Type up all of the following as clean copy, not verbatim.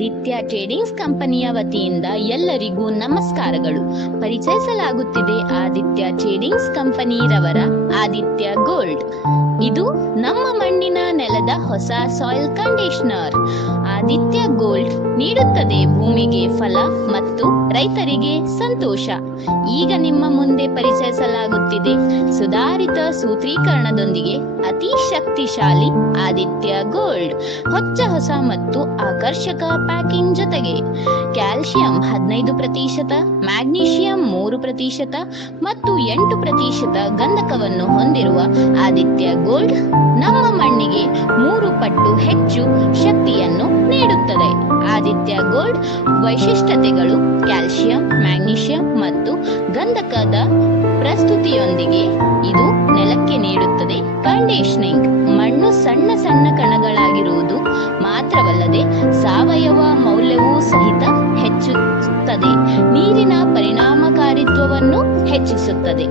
ಆದಿತ್ಯ ಟ್ರೇಡಿಂಗ್ಸ್ ಕಂಪನಿಯ ವತಿಯಿಂದ ಎಲ್ಲರಿಗೂ ನಮಸ್ಕಾರಗಳು. ಪರಿಚಯಿಸಲಾಗುತ್ತಿದೆ ಆದಿತ್ಯ ಟ್ರೇಡಿಂಗ್ಸ್ ಕಂಪನಿರವರ ಆದಿತ್ಯ ಗೋಲ್ಡ್. ಇದು ನಮ್ಮ ಮಣ್ಣಿನ ನೆಲದ ಹೊಸ ಸಾಯಿಲ್ ಕಂಡೀಷನರ್. ಆದಿತ್ಯ ಗೋಲ್ಡ್ ನೀಡುತ್ತದೆ ಭೂಮಿಗೆ ಫಲ ಮತ್ತು ರೈತರಿಗೆ ಸಂತೋಷ. ಈಗ ನಿಮ್ಮ ಮುಂದೆ ಪರಿಚಯಿಸಲಾಗುತ್ತಿದೆ ಸುಧಾರಿತ ಸೂತ್ರೀಕರಣದೊಂದಿಗೆ ಅತಿ ಶಕ್ತಿಶಾಲಿ ಆದಿತ್ಯ ಗೋಲ್ಡ್. ಹೊಸ ಮತ್ತು ಆಕರ್ಷಕ ಪ್ಯಾಕಿಂಗ್ ಜೊತೆಗೆ ಕ್ಯಾಲ್ಸಿಯಂ 15%, ಮ್ಯಾಗ್ನೀಷಿಯಂ 3% ಮತ್ತು 8% ಗಂಧಕವನ್ನು ಹೊಂದಿರುವ ಆದಿತ್ಯ ಗೋಲ್ಡ್ ನಮ್ಮ ಮಣ್ಣಿಗೆ 3 ಪಟ್ಟು ಹೆಚ್ಚು ಶಕ್ತಿಯನ್ನು ನೀಡುತ್ತದೆ. ಆದಿತ್ಯ ಗೋಲ್ಡ್ ವೈಶಿಷ್ಟ್ಯತೆಗಳು: ಕ್ಯಾಲ್ಸಿಯಂ, ಮ್ಯಾಗ್ನೀಷಿಯಂ ಮತ್ತು ಗಂಧಕದ ಪ್ರಸ್ತುತಿಯೊಂದಿಗೆ ಇದು ನೆಲಕ್ಕೆ ನೀಡುತ್ತದೆ ಕಂಡೀಷನಿಂಗ್. ಮಣ್ಣು ಸಣ್ಣ ಸಣ್ಣ ಕಣಗಳಾಗಿರುವುದು ಮಾತ್ರವಲ್ಲದೆ ಸಾವಯವ ಮೌಲ್ಯವೂ ಸಹಿತ ಹೆಚ್ಚಿಸುತ್ತದೆ. ನೀರಿನ ಪರಿಣಾಮಕಾರಿತ್ವವನ್ನು ಹೆಚ್ಚಿಸುತ್ತದೆ.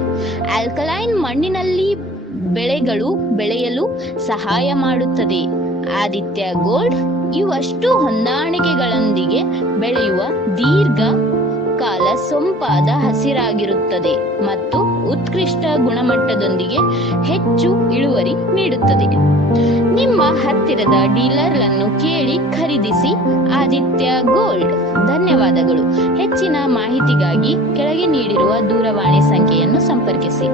ಆಲ್ಕಲೈನ್ ಮಣ್ಣಿನಲ್ಲಿ ಬೆಳೆಗಳು ಬೆಳೆಯಲು ಸಹಾಯ ಮಾಡುತ್ತದೆ. ಆದಿತ್ಯ ಗೋಲ್ಡ್ ಇವಷ್ಟು ಹೊಂದಾಣಿಕೆಗಳೊಂದಿಗೆ ಬೆಳೆಯುವ ದೀರ್ಘ ಕಾಲ ಸೊಂಪಾದ ಹಸಿರಾಗಿರುತ್ತದೆ ಮತ್ತು ಉತ್ಕೃಷ್ಟ ಗುಣಮಟ್ಟದೊಂದಿಗೆ ಹೆಚ್ಚು ಇಳುವರಿ ನೀಡುತ್ತದೆ. ನಿಮ್ಮ ಹತ್ತಿರದ ಡೀಲರ್ಗಳನ್ನು ಕೇಳಿ ಖರೀದಿಸಿ ಆದಿತ್ಯ ಗೋಲ್ಡ್. ಧನ್ಯವಾದಗಳು. ಹೆಚ್ಚಿನ ಮಾಹಿತಿಗಾಗಿ ಕೆಳಗೆ ನೀಡಿರುವ ದೂರವಾಣಿ ಸಂಖ್ಯೆಯನ್ನು ಸಂಪರ್ಕಿಸಿ.